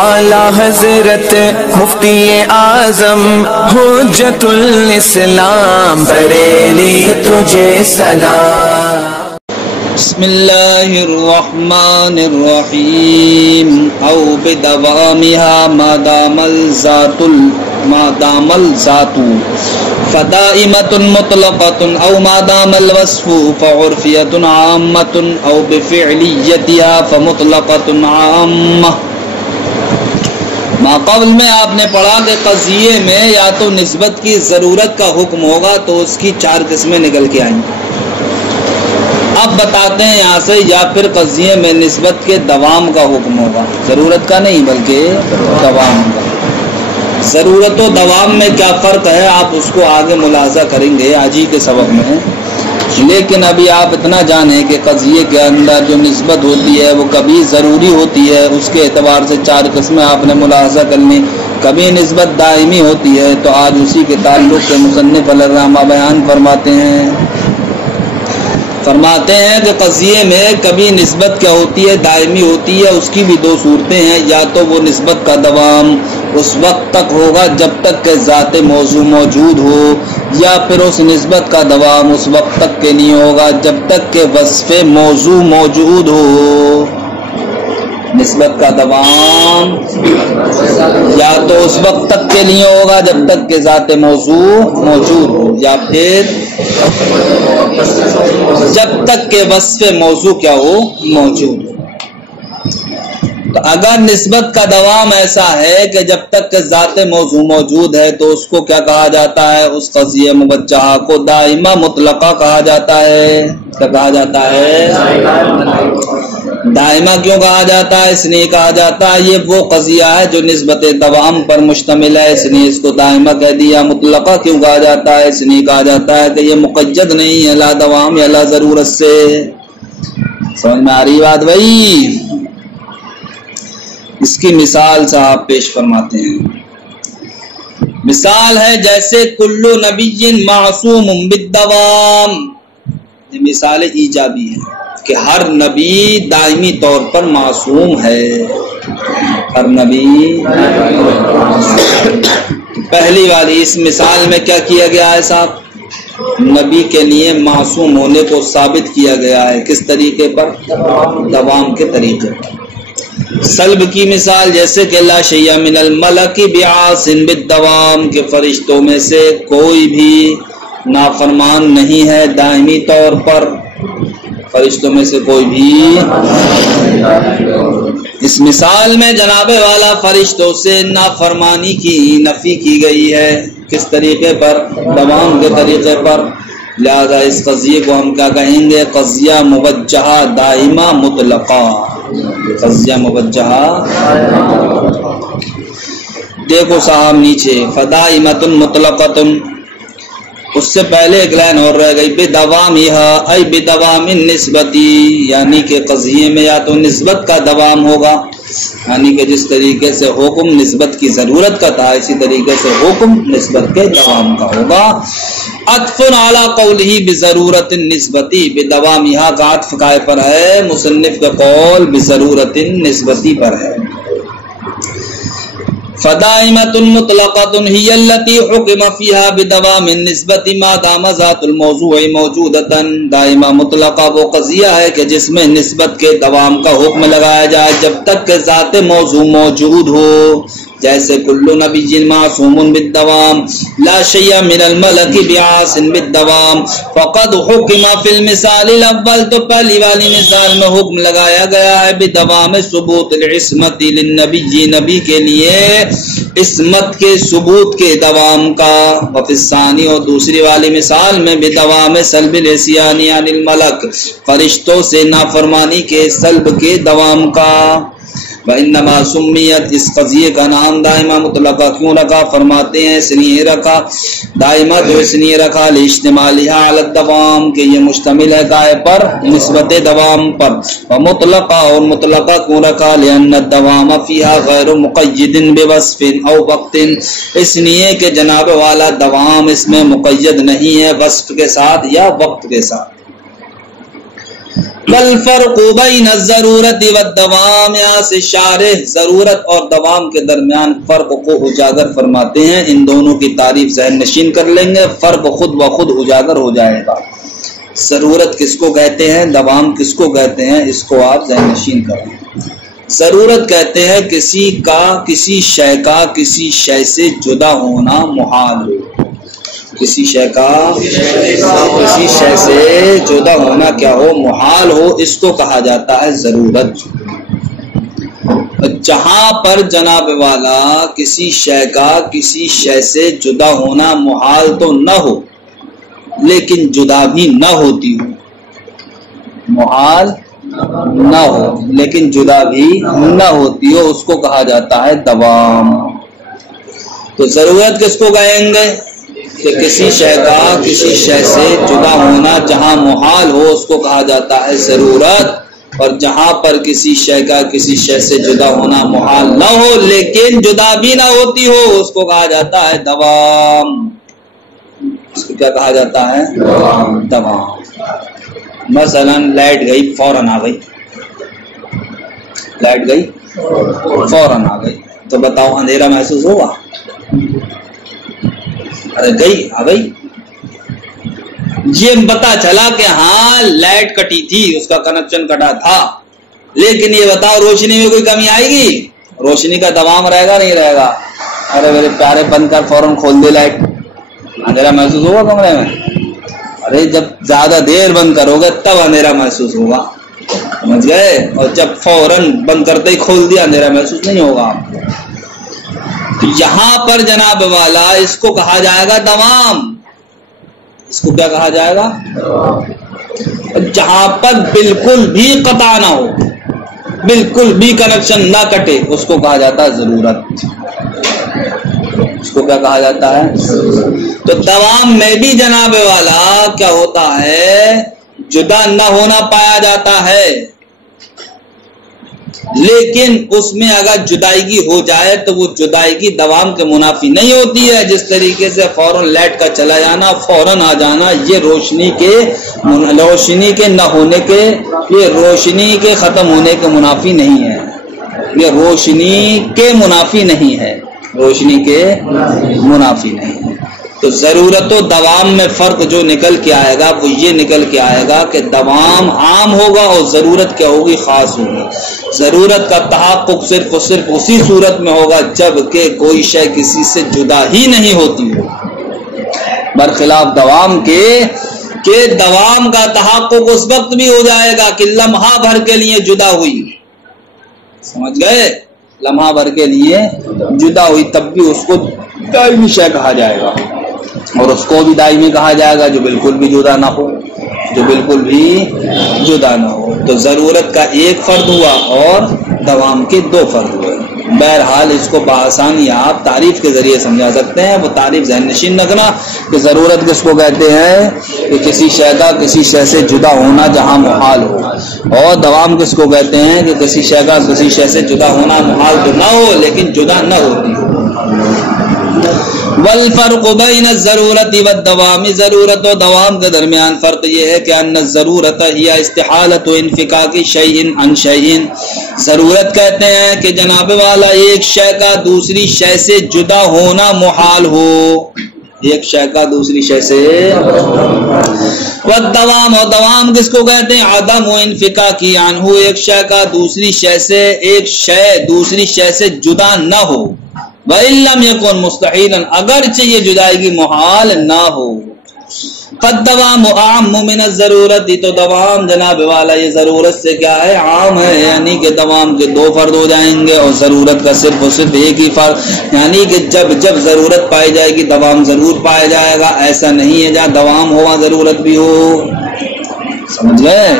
اعلیٰ حضرت مفتی اعظم حجت الاسلام بریلی تجھے سلام۔ بسم اللہ الرحمن الرحیم او بدوامها ما دام الذات فدائمة مطلقة او ما دام الوصف فعرفیة عامة او بفعلیتها فمطلقة عامة۔ ما قبل میں آپ نے پڑھا کہ قضیے میں یا تو نسبت کی ضرورت کا حکم ہوگا تو اس کی 4 قسمیں نکل کے آئیں۔ اب بتاتے ہیں یہاں سے یا پھر قضیے میں نسبت کے دوام کا حکم ہوگا، ضرورت کا نہیں بلکہ دوام کا۔ ضرورت و دوام میں کیا فرق ہے آپ اس کو آگے ملاحظہ کریں گے آجی کے سبق میں، لیکن ابھی آپ اتنا جانیں کہ قضیے کے اندر جو نسبت ہوتی ہے وہ کبھی ضروری ہوتی ہے، اس کے اعتبار سے 4 قسمیں آپ نے ملاحظہ کرنی، کبھی نسبت دائمی ہوتی ہے۔ تو آج اسی کے تعلق سے مصنف علیہ الرحمہ بیان فرماتے ہیں کہ قضیے میں کبھی نسبت کیا ہوتی ہے، دائمی ہوتی ہے۔ اس کی بھی 2 صورتیں ہیں، یا تو وہ نسبت کا دوام اس وقت تک ہوگا جب تک کہ ذات موضوع موجود ہو، یا پھر اس نسبت کا دوام اس وقت تک کے نہیں ہوگا جب تک کہ وصف موضوع موجود ہو۔ نسبت کا دوام یا تو اس وقت تک کے لیے ہوگا جب تک کہ ذات موضوع موجود ہو، یا پھر جب تک کہ وصف موضوع کیا ہو، موجود ہو۔ تو اگر نسبت کا دوام ایسا ہے کہ جب تک کہ ذات موضوع موجود ہے تو اس کو کیا کہا جاتا ہے، اس قضیہ موجہہ کو دائمہ مطلقہ کہا جاتا ہے۔ کیا کہا جاتا ہے؟ دائمہ کیوں کہا جاتا ہے؟ اس لیے کہا جاتا ہے یہ وہ قضیہ ہے جو نسبت دوام پر مشتمل ہے، اس لیے اس کو دائمہ کہہ دیا۔ مطلقہ کیوں کہا جاتا ہے؟ اس لیے کہا جاتا ہے کہ یہ مقید نہیں ہے لا دوام یا لا ضرورت سے۔ سمجھ میں آ رہی بات بھائی؟ اس کی مثال صاحب پیش فرماتے ہیں۔ مثال ہے جیسے کلو نبی معصوم بالدوام، یہ مثال ایجابی ہے کہ ہر نبی دائمی طور پر معصوم ہے۔ ہر نبی پہلی والی اس مثال میں کیا کیا گیا ہے صاحب؟ نبی کے لیے معصوم ہونے کو ثابت کیا گیا ہے، کس طریقے پر؟ دوام کے طریقے پر۔ سلب کی مثال جیسے کہ لا شیء من الملک بعاص بالدوام، کہ فرشتوں میں سے کوئی بھی نافرمان نہیں ہے دائمی طور پر، فرشتوں میں سے کوئی بھی۔ اس مثال میں جناب والا فرشتوں سے نافرمانی کی نفی کی گئی ہے، کس طریقے پر؟ دوام کے طریقے پر۔ لہذا اس قضیے کو ہم کیا کہیں گے؟ قضیہ موجہہ دائمہ مطلقہ۔ قضیہ موجہہ دیکھو صاحب نیچے فدائمۃ مطلقۃ، اس سے پہلے ایک لائن اور رہ گئی بدوامہا ای بدوام النسبتی، یعنی کہ قضیے میں یا تو نسبت کا دوام ہوگا، یعنی کہ جس طریقے سے حکم نسبت کی ضرورت کا تھا اسی طریقے سے حکم نسبت کے دوام کا ہوگا۔ عطف علی قولہ بضرورت النسبتی، بدوامہا کا عطف کائے پر ہے؟ مصنف کا قول بضرورت النسبتی پر ہے۔ فدائمۃ مطلقۃ ہی التی حکم فیہا بدوام النسبۃ ما دام ذات الموضوع موجودۃ، دائمہ مطلقہ وہ قضیہ ہے کہ جس میں نسبت کے دوام کا حکم لگایا جائے جب تک کہ ذات موضوع موجود ہو، جیسے کل نبی معصوم بالدوام لا شیء من الملک بعاص بالدوام فقد حکم فی المثال الاول، تو پہلی والی مثال میں حکم لگایا گیا ہے بدوام ثبوت العصمت للنبی، نبی کے لیے عصمت کے ثبوت کے دوام کا، وفی الثانی اور دوسری والی مثال میں بدوام سلب العصیان عن الملک، فرشتوں سے نافرمانی کے سلب کے دوام کا۔ وَإِنَّمَا سُمِّيَتْ، اس قضیے کا نام دائمہ مطلقہ کیوں رکھا؟ فرماتے ہیں اس لیے رکھا دائمہ تو اس لیے رکھا لِاجْتِمَالِهَا عَلَى الدَّوَامِ کہ یہ مشتمل ہے دائیں پر نسبت دوام پر، ومطلقہ اور مطلقہ کیوں رکھا؟ لِأَنَّ الدَّوَامَ فِيهَا غَيْرُ مُقَيِّدٍ بِوَصْفٍ أَوْ وَقْتٍ، اس لیے کہ جناب والا دوام اس میں مقید نہیں ہے وصف کے ساتھ یا وقت کے ساتھ۔ والفرق بین الضرورت والدوام، یہاں سے شارح ضرورت اور دوام کے درمیان فرق کو اجاگر فرماتے ہیں. ان دونوں کی تعریف ذہن نشین کر لیں گے، فرق خود بخود اجاگر ہو جائے گا. ضرورت کس کو کہتے ہیں، دوام کس کو کہتے ہیں، اس کو آپ ذہن نشین کریں. ضرورت کہتے ہیں کسی کا کسی شے کا کسی شے سے جدا ہونا محال ہو، کسی شے کا کسی شے سے جدا ہونا کیا ہو، محال ہو، اس کو کہا جاتا ہے ضرورت. جہاں پر جناب والا کسی شے کا کسی شے سے جدا ہونا محال تو نہ ہو لیکن جدا بھی نہ ہوتی ہو، محال نہ ہو لیکن جدا بھی نہ ہوتی ہو، اس کو کہا جاتا ہے دوام. تو ضرورت کس کو کہیں گے کہ کسی شے کا کسی شے سے جدا ہونا جہاں محال ہو اس کو کہا جاتا ہے ضرورت، اور جہاں پر کسی شے کا کسی شے سے جدا ہونا محال نہ ہو لیکن جدا بھی نہ ہوتی ہو اس کو کہا جاتا ہے دوام. اس کو کیا کہا جاتا ہے، دوام. مثلا لائٹ گئی فوراً آ گئی، لائٹ گئی فوراً آ گئی، تو بتاؤ اندھیرا محسوس ہوگا؟ ارے گئی آ گئی، یہ پتا چلا کہ ہاں لائٹ کٹی تھی، اس کا کنیکشن کٹا تھا، لیکن یہ بتاؤ روشنی میں کوئی کمی آئے گی؟ روشنی کا دوام رہے گا نہیں رہے گا؟ ارے میرے پیارے بند کر فوراً کھول دے لائٹ، اندھیرا محسوس ہوگا کمرے میں؟ ارے جب زیادہ دیر بند کرو گے تب اندھیرا محسوس ہوگا، سمجھ گئے؟ اور جب فوراً بند کرتے ہی کھول دیا اندھیرا محسوس نہیں ہوگا آپ کو. تو یہاں پر جناب والا اس کو کہا جائے گا دوام. اس کو کیا کہا جائے گا؟ جہاں پر بالکل بھی قطع نہ ہو، بالکل بھی کنیکشن نہ کٹے اس کو کہا جاتا ہے ضرورت. اس کو کیا کہا جاتا ہے؟ تو دوام میں بھی جناب والا کیا ہوتا ہے، جدا نہ ہونا پایا جاتا ہے، لیکن اس میں اگر جدائیگی ہو جائے تو وہ جدائیگی دوام کے منافی نہیں ہوتی ہے. جس طریقے سے فوراً لائٹ کا چلا جانا فوراً آ جانا یہ روشنی کے نہ ہونے کے، یہ روشنی کے ختم ہونے کے منافی نہیں ہے، یہ روشنی کے منافی نہیں ہے، روشنی کے منافی نہیں ہے. تو ضرورت و دوام میں فرق جو نکل کے آئے گا وہ یہ نکل کے آئے گا کہ دوام عام ہوگا اور ضرورت کیا ہوگی، خاص ہوگی. ضرورت کا تحقق صرف اور صرف اسی صورت میں ہوگا جب کہ کوئی شے کسی سے جدا ہی نہیں ہوتی ہو، برخلاف دوام کے کہ دوام کا تحقق اس وقت بھی ہو جائے گا کہ لمحہ بھر کے لیے جدا ہوئی، سمجھ گئے؟ لمحہ بھر کے لیے جدا ہوئی تب بھی اس کو دائمی شے کہا جائے گا، اور اس کو بھی دائمی کہا جائے گا جو بالکل بھی جدا نہ ہو، جو بالکل بھی جدا نہ ہو. تو ضرورت کا ایک فرد ہوا اور دوام کے دو فرد ہوئے. بہرحال اس کو بآسانی آپ تعریف کے ذریعے سمجھا سکتے ہیں. وہ تعریف ذہن نشین رکھنا کہ ضرورت کس کو کہتے ہیں کہ کسی شے کا کسی شے سے جدا ہونا جہاں محال ہو، اور دوام کس کو کہتے ہیں کہ کسی شے کا کسی شے سے جدا ہونا محال تو نہ ہو لیکن جدا نہ ہوتی ہو. والفرق بین الضرورت والدوام، ضرورت و دوام کے درمیان فرق یہ ہے کہ ان الضرورت ہی استحالت و انفکاک شیء عن شیء، ضرورت کہتے ہیں کہ جناب والا ایک شے کا دوسری شے سے جدا ہونا محال ہو، ایک شے کا دوسری شے سے. والدوام، اور دوام کس کو کہتے ہیں، عدم و انفکاک عنہ، ایک شے کا دوسری شے سے ایک شے دوسری شے سے جدا نہ ہو. وَإِن لَّمْ يَكُن مُسْتَحِيلًا، اگرچہ یہ جدائیگی محال نہ ہو. فالدوام عام من الضرورت، تو دوام جناب والا یہ ضرورت سے کیا ہے، عام ہے، یعنی کہ دوام کے دو فرد ہو جائیں گے اور ضرورت کا صرف اور صرف ایک ہی فرد، یعنی کہ جب جب ضرورت پائی جائے گی دوام ضرور پایا جائے گا. ایسا نہیں ہے جہاں دوام ہو وہاں ضرورت بھی ہو، سمجھ گئے؟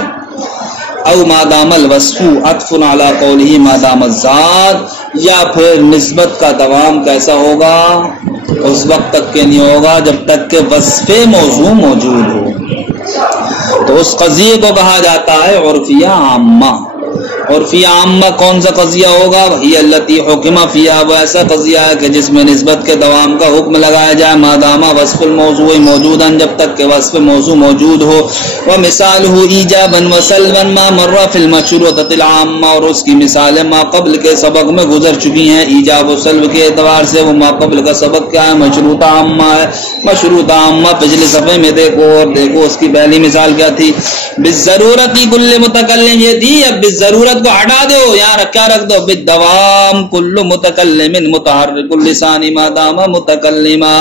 او ما دام الوصف عطف علی قوله ما دام الذات، یا پھر نسبت کا دوام کیسا ہوگا، اس وقت تک کے نہیں ہوگا جب تک کہ وصف موضوع موجود ہو. تو اس قضیے کو کہا جاتا ہے عرفیہ عامہ، عرفی عامہ کون سا قضیہ ہوگا؟ وہی التی حکم فیہا، وہ ایسا قضیہ ہے کہ جس میں نسبت کے دوام کا حکم لگایا جائے، مادامہ وصف الموضوع موجودا، جب تک کہ وصف موضوع موجود ہو، ومثالہ ایجابا وسلبا ما مر فی المشروطۃ العامہ، اور اس کی مثالیں ما قبل کے سبق میں گزر چکی ہیں ایجاب و سلب کے اعتبار سے۔ وہ ما قبل کا سبق کیا ہے؟ مشروطہ عامہ ہے۔ مشروطہ عامہ پچھلے صفحے میں دیکھو، اور دیکھو اس کی پہلی مثال کیا تھی؟ بالضرورت کل متکلم، یہ تھی۔ اب بالضرورت کو ہٹا دو، یہاں کیا رکھ دو؟ بالدوام کل متکلم متحرک اللسان ما دام متکلما۔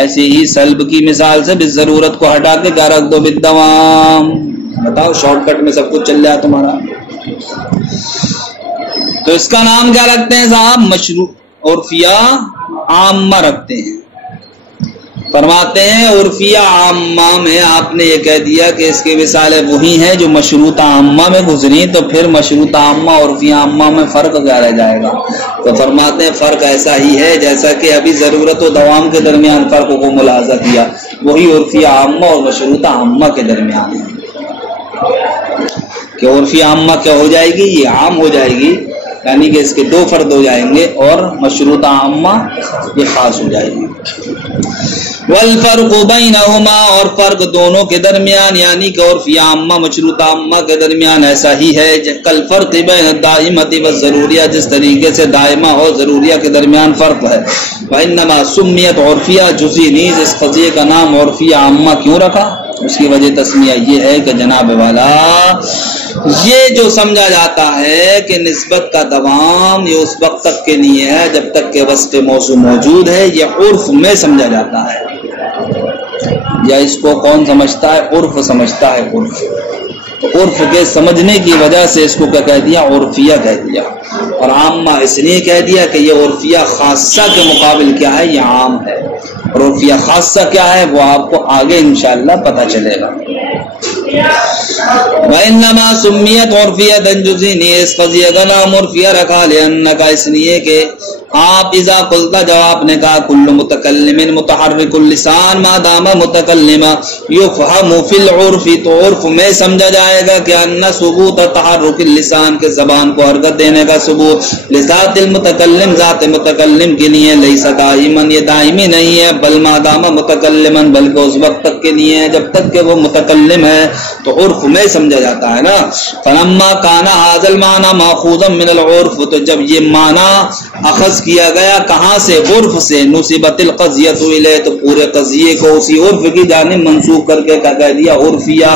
ایسے ہی سلب کی مثال سے بالضرورت کو ہٹا کے کیا رکھ دو؟ بالدوام۔ بتاؤ شارٹ کٹ میں سب کچھ چل جائے تمہارا۔ تو اس کا نام کیا رکھتے ہیں صاحب؟ مشروع عرفیہ عامہ رکھتے ہیں۔ فرماتے ہیں عرفیہ عامہ میں آپ نے یہ کہہ دیا کہ اس کی مثالیں وہی ہیں جو مشروطہ عامہ میں گزری، تو پھر مشروطہ عامہ اور عرفیہ عامہ میں فرق کیا رہ جائے گا؟ تو فرماتے ہیں فرق ایسا ہی ہے جیسا کہ ابھی ضرورت و دوام کے درمیان فرق کو ملاحظہ کیا، وہی عرفیہ عامہ اور مشروطہ عامہ کے درمیان ہے کہ عرفیہ عامہ کیا ہو جائے گی؟ یہ عام ہو جائے گی، یعنی کہ اس کے دو فرد ہو جائیں گے، اور مشروطہ عامہ یہ خاص ہو جائے گی۔ والفرق بینہما، اور فرق دونوں کے درمیان، یعنی کہ عرفیہ عامہ مشروطہ عامہ کے درمیان ایسا ہی ہے کل فرق بین الدائمۃ والضروریہ، جس طریقے سے دائمہ اور ضروریہ کے درمیان فرق ہے۔ وانما سمیت عرفیہ جزئی، نیز اس قضیے کا نام عرفیہ عامہ کیوں رکھا؟ اس کی وجہ تسمیہ یہ ہے کہ جناب والا یہ جو سمجھا جاتا ہے کہ نسبت کا دوام یہ اس وقت تک کے لیے ہے جب تک کہ وصف موضوع موجود ہے، یہ عرف میں سمجھا جاتا ہے، یا اس کو کون سمجھتا ہے؟ عرف سمجھتا ہے، عرف۔ تو عرف کے سمجھنے کی وجہ سے اس کو کیا کہہ دیا؟ عرفیہ کہہ دیا۔ اور عامہ اس لیے کہہ دیا کہ یہ عرفیہ خاصہ کے مقابل کیا ہے؟ یہ عام ہے۔ اور عرفیہ خاصہ کیا ہے وہ آپ کو آگے انشاءاللہ پتہ چلے گا۔ وَإِنَّمَا سُمِّيَتْ عُرْفِيَّةً جُزْئِيًّا، اس قضیہ کا نام عرفیہ رکھا لِأَنَّكَ، اس لیے کہ آپ اذا قلتا جواب نے کہا کل متکلم متحرک اللسان ما دام متکلما یفہم فی العرف، تو عرف میں سمجھا جائے گا کہ ان ثبوت تحرک اللسان کے زبان کو حرکت دینے کا ثبوت لذات المتکلم، ذات متکلم کے لیے، لیس دائما، یہ دائمی نہیں ہے، بل ما دام متکلما، بلکہ اس وقت تک کے لیے ہے جب تک کہ وہ متکلم ہے، تو عرف میں سمجھا جاتا ہے نا۔ فلما کان ھذا المعنى ماخوذا من العرف، تو جب یہ معنی اخذ کیا گیا کہاں سے؟ عرف سے، نسبت القضیۃ الیہ، تو پورے قضیے کو اسی عرف کی جانب منسوب کر کے کہہ دیا عرفیہ۔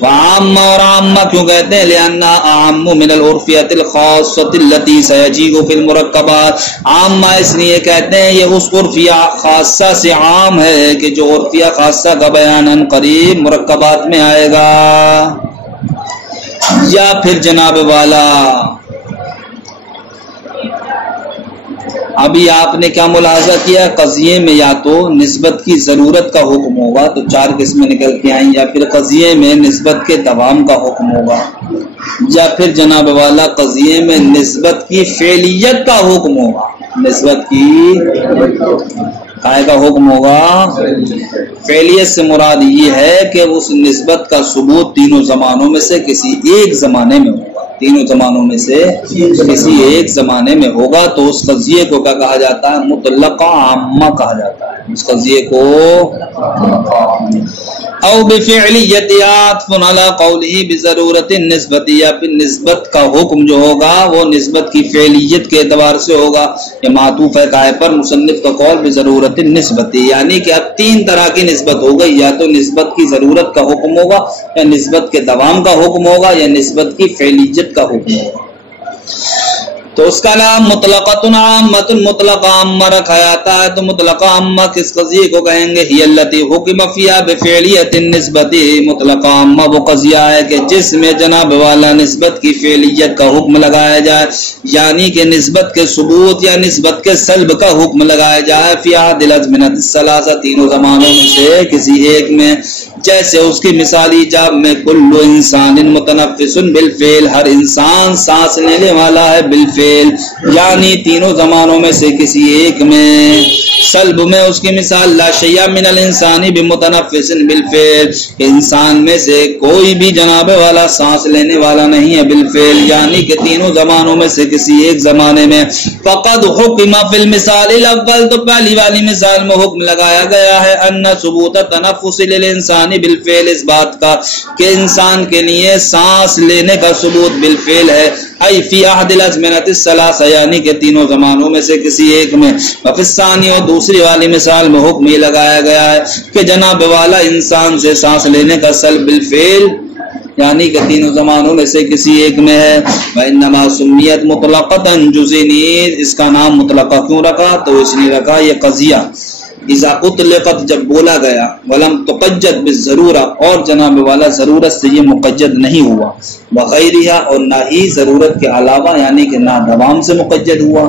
وعامہ، اور عامہ کیوں کہتے ہیں؟ لأنها اعم من العرفیۃ الخاصۃ التي سيجيء في المرکبات، عامہ اس لیے کہتے ہیں یہ اس عرفیہ خاصہ سے عام ہے کہ جو عرفیہ خاصہ کا بیان قریب مرکبات میں آئے گا۔ یا پھر جناب والا ابھی آپ نے کیا ملاحظہ کیا؟ قضیے میں یا تو نسبت کی ضرورت کا حکم ہوگا، تو چار قسمیں نکل کے آئیں، یا پھر قضیے میں نسبت کے دوام کا حکم ہوگا، یا پھر جناب والا قضیے میں نسبت کی فعلیت کا حکم ہوگا، نسبت کی کائے کا حکم ہوگا۔ فعلیت سے مراد یہ ہے کہ اس نسبت کا ثبوت تینوں زمانوں میں سے کسی ایک زمانے میں ہوگا، تینوں زمانوں میں سے کسی ایک زمانے میں ہوگا، تو اس قضیے کو کیا کہا جاتا ہے؟ مطلقہ عامہ کہا جاتا ہے، اس قضیے کو۔ او بفعلیت عطف علی قولہ بضرورت النسبت، یا پھر نسبت کا حکم جو ہوگا وہ نسبت کی فعلیت کے اعتبار سے ہوگا، یہ معطوف ہے کائے پر مصنف کا قول بضرورت النسبت، یعنی کہ اب تین طرح کی نسبت ہو گئی، یا تو نسبت کی ضرورت کا حکم ہوگا، یا نسبت کے دوام کا حکم ہوگا، یا نسبت کی فعلیت کا حکم ہوگا۔ تو اس کا نام مطلقۃ عامۃ، مطلق عامہ رکھا جاتا ہے۔ تو مطلق عامہ کس قضیے کو کہیں گے؟ ہی التی حکم فیہا بفعلیت النسبت، مطلق عامہ وہ قضیہ ہے کہ جس میں جناب والا نسبت کی فعلیت کا حکم لگایا جائے، یعنی کہ نسبت کے ثبوت یا نسبت کے سلب کا حکم لگایا جائے، فی احد الازمنۃ الثلاثہ، تینوں زمانوں میں سے کسی ایک میں، جیسے اس کی مثال ایجاب میں کل انسان متنفس بالفعل، ہر انسان سانس لینے والا ہے بالفعل، یعنی تینوں زمانوں میں سے کسی ایک میں شلب میں اس کی مثال لا شیء من الانسان بمتنفس بالفعل، کہ انسان میں سے کوئی بھی جناب والا سانس لینے والا نہیں ہے بالفعل، یعنی کہ تینوں زمانوں میں سے کسی ایک زمانے میں. فقد حکم فی المثال الاول، تو پہلی والی مثال میں حکم لگایا گیا ہے ان ثبوت تنفس للانسان بالفعل، اس بات کا کہ انسان کے لیے سانس لینے کا ثبوت بالفعل ہے. ای فی احد الازمنۃ الثلاثہ، یعنی کہ تینوں زمانوں میں سے کسی ایک میں. وفی الثانی، اور دوسری والی مثال میں حکم یہ لگایا گیا ہے کہ جناب والا انسان سے سانس لینے کا سلب بالفعل، یعنی کہ تینوں زمانوں میں سے کسی ایک میں ہے. وانما سمیت مطلقۃ جزئین، اس کا نام مطلقہ کیوں رکھا؟ تو اس لیے رکھا یہ قضیہ اذا اطلقت، جب بولا گیا، ولم تقید بالضرورہ، اور جناب والا ضرورت سے یہ مقید نہیں ہوا، وغیرہ، اور نہ ہی ضرورت کے علاوہ، یعنی کہ نہ دوام سے مقید ہوا،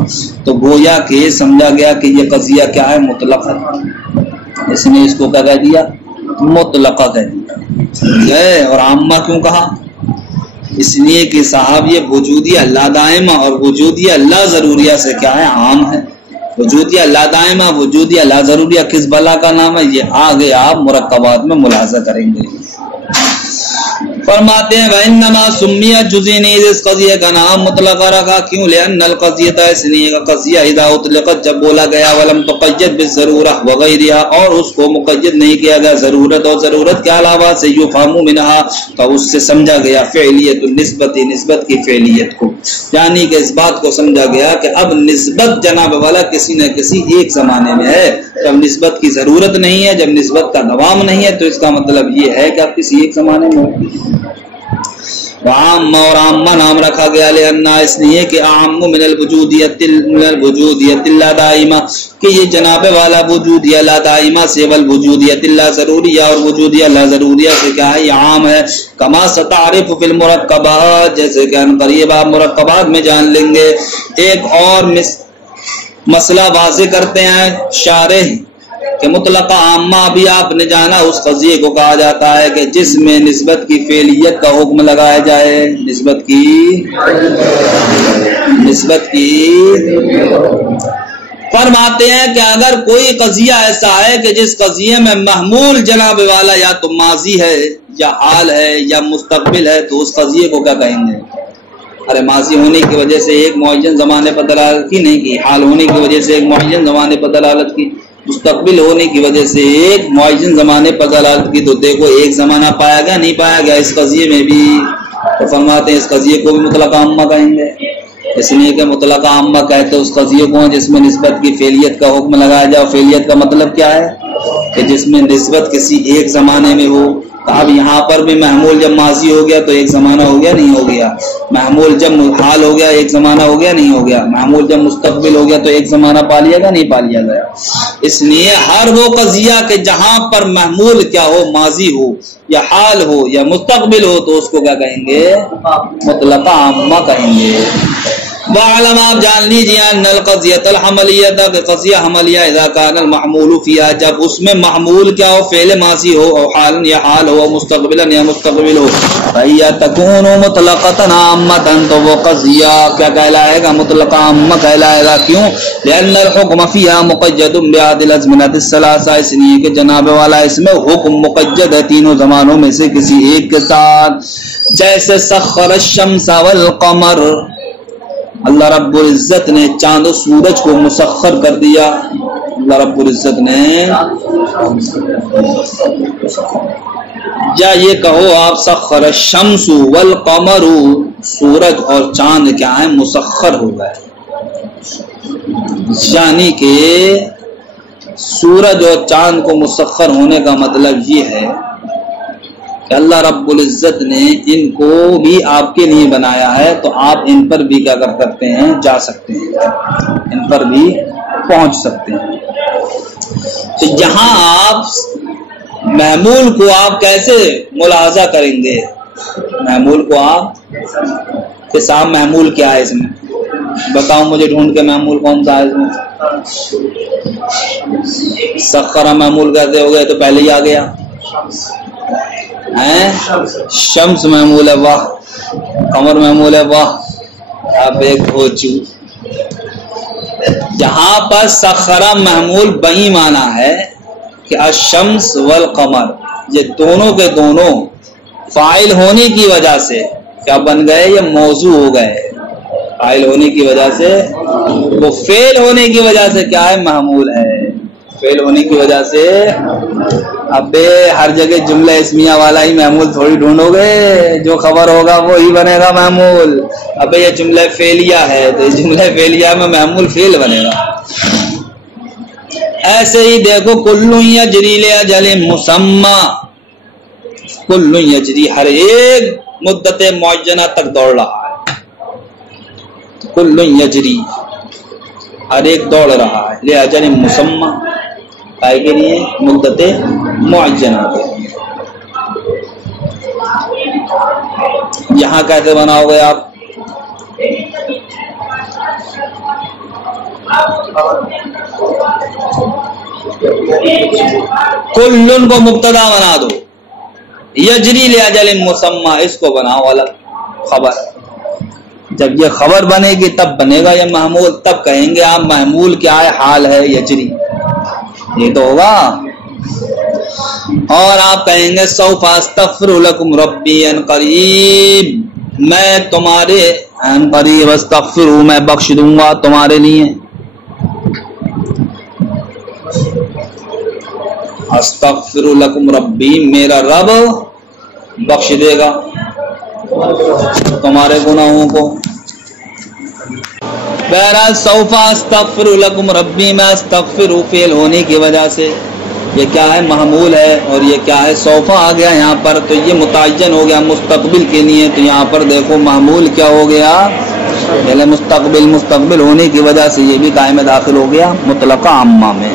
تو گویا کہ سمجھا گیا کہ یہ قضیہ کیا ہے؟ مطلق ہے. اس نے اس کو کیا کہہ دیا؟ مطلقہ کہہ دیا. اور عامہ کیوں کہا؟ اس لیے کہ صاحب یہ وجودیہ لا دائمہ اور وجودیہ لا ضروریہ سے کیا ہے؟ عام ہے. وجودیہ لا دائمہ، وجودیہ لا ضروریہ کس بلا کا نام ہے؟ یہ آگے آپ مرکبات میں ملاحظہ کریں گے. فرماتے ہیں وَإِنَّمَا سُمِّيَتْ جُزْئَيْنِ، اس قضیہ کا نام مطلقہ رکھا کیوں؟ لأن القضیۃ، اس لیے کہ قضیہ اذا اطلقت، جب بولا گیا، ولم تقید بالضرورہ وغیرہ، اور اس کو مقید نہیں کیا گیا ضرورت اور ضرورت کے علاوہ سے، یفہم منہا، تو اس سے سمجھا گیا فعلیت النسبت، نسبت کی فعلیت کو، یعنی کہ اس بات کو سمجھا گیا کہ اب نسبت جناب والا کسی نہ کسی ایک زمانے میں ہے. جب نسبت کی ضرورت نہیں ہے، جب نسبت کا دوام نہیں ہے، تو اس کا مطلب یہ ہے کہ اب کسی ایک زمانے میں. وعام، اور عامہ نام رکھا گیا لأنہ، اس لیے کہ عام من الوجودیت لا دائمہ، کہ یہ جناب والا وجودیہ لا دائمہ سے والوجودیت لا ضروریہ، اور وجودیہ لا ضروریہ سے کیا ہے؟ یہ عام ہے. کما ستعرف فی المرکبات، جیسے کہ ان قریب آپ مرکبات میں جان لیں گے. ایک اور مسئلہ واضح کرتے ہیں شارح کہ مطلقہ عامہ بھی آپ نے جانا اس قضیے کو کہا جاتا ہے کہ جس میں نسبت کی فعلیت کا حکم لگایا جائے. نسبت کی فرماتے ہیں کہ اگر کوئی قضیہ ایسا ہے کہ جس قضیے میں محمول جناب والا یا تو ماضی ہے یا حال ہے یا مستقبل ہے، تو اس قضیے کو کیا کہیں گے؟ ارے ماضی ہونے کی وجہ سے ایک معین زمانے پر دلالت کی نہیں کی، حال ہونے کی وجہ سے ایک معین زمانے پر دلالت کی، مستقبل ہونے کی وجہ سے ایک معین زمانے پر دلالت کی. تو دیکھو ایک زمانہ پایا گیا نہیں پایا گیا اس قضیے میں بھی. تو فرماتے ہیں اس قضیے کو بھی مطلقہ عامہ کہیں گے، اس لیے کہ مطلقہ عامہ کہتے اس قضیے کو جس میں نسبت کی فعلیت کا حکم لگایا جائے. فعلیت کا مطلب کیا ہے؟ کہ جس میں نسبت کسی ایک زمانے میں ہو. اب یہاں پر بھی محمول جب ماضی ہو گیا تو ایک زمانہ ہو گیا نہیں ہو گیا، محمول جب حال ہو گیا ایک زمانہ ہو گیا نہیں ہو گیا، محمول جب مستقبل ہو گیا تو ایک زمانہ پا لیا گیا نہیں پا لیا گیا. اس لیے ہر وہ قضیہ کہ جہاں پر محمول کیا ہو، ماضی ہو یا حال ہو یا مستقبل ہو، تو اس کو کیا کہیں گے؟ مطلقہ عامہ کہیں گے. وعلم، آپ جان لیجیے ان القضیۃ الحملیہ، کہ قضیہ حملیہ اذا کان المحمول فیہا، جب اس میں محمول کیا ہو؟ فعل ماضی ہو، اور حال یا حال ہو، مستقبلا یا مستقبل ہو، فہی تکون مطلقۃ عامۃ، تو وہ قضیہ کیا کہلائے گا؟ مطلقہ عامہ کہلائے گا. کیوں؟ لأن الحکم فیہا مقید بعد الازمنۃ الثلاثہ، اس لیے کہ جناب والا اس میں حکم مقید ہے تینوں زمانوں میں سے کسی ایک کے ساتھ. جیسے سخر الشمس والقمر، اللہ رب العزت نے چاند و سورج کو مسخر کر دیا. اللہ رب العزت نے، یا یہ کہو آپ سخر الشمس والقمر، سورج اور چاند کیا ہے؟ مسخر ہو گئے. یعنی کہ سورج اور چاند کو مسخر ہونے کا مطلب یہ ہے کہ اللہ رب العزت نے ان کو بھی آپ کے لیے بنایا ہے، تو آپ ان پر بھی کیا کر سکتے ہیں؟ جا سکتے ہیں، ان پر بھی پہنچ سکتے ہیں. تو یہاں آپ محمول کو آپ کیسے ملاحظہ کریں گے؟ محمول کو آپ کے ساتھ محمول کیا ہے اس میں؟ بتاؤ مجھے ڈھونڈ کے محمول کون سا ہے اس میں؟ سخرہ محمول کہتے ہو گئے تو پہلے ہی آ گیا. شمس محمول ہے، واہ. قمر محمول ہے، واہ. آپ ایک ہو چو جہاں پر سخرا محمول بئی معنی ہے کہ الشمس والقمر یہ دونوں کے دونوں فاعل ہونے کی وجہ سے کیا بن گئے؟ یہ موضوع ہو گئے. فاعل ہونے کی وجہ سے، وہ فعل ہونے کی وجہ سے کیا ہے؟ محمول ہے. فعل ہونے کی وجہ سے اب ہر جگہ جملہ اسمیہ والا ہی محمول تھوڑی ڈھونڈو گے، جو خبر ہوگا وہی بنے گا محمول. اب یہ جملہ فعلیہ ہے تو جملہ فعلیہ میں محمول فعل بنے گا. ایسے ہی دیکھو کل یجری لاجل مسمى، کل یجری ہر ایک مدت معینہ تک دوڑ رہا ہے. کل یجری ہر ایک دوڑ رہا ہے لاجل مسمى کائے کے لیے؟ مدت معینہ کے. یہاں کیسے بناؤ گے آپ؟ کلن کو مبتدا بنا دو، یجری لاجل مسمى اس کو بناؤ الگ خبر. جب یہ خبر بنے گی تب بنے گا یہ محمول. تب کہیں گے آپ محمول کیا ہے؟ حال ہے یجری، یہ تو ہوگا. اور آپ کہیں گے سوف استغفر لکم ربی ان قریب، میں تمہارے ان قریب استغفر میں بخش دوں گا تمہارے لیے. استغفر لکم ربی میرا رب بخش دے گا تمہارے گناہوں کو. بہرحال سوف استغفر لکم ربی میں استغفر فعل ہونے کی وجہ سے یہ کیا ہے؟ محمول ہے. اور یہ کیا ہے؟ سوف آ گیا یہاں پر تو یہ متعین ہو گیا مستقبل کے لیے. تو یہاں پر دیکھو محمول کیا ہو گیا؟ پہلے مستقبل ہونے کی وجہ سے یہ بھی قائم داخل ہو گیا مطلقہ عامہ میں.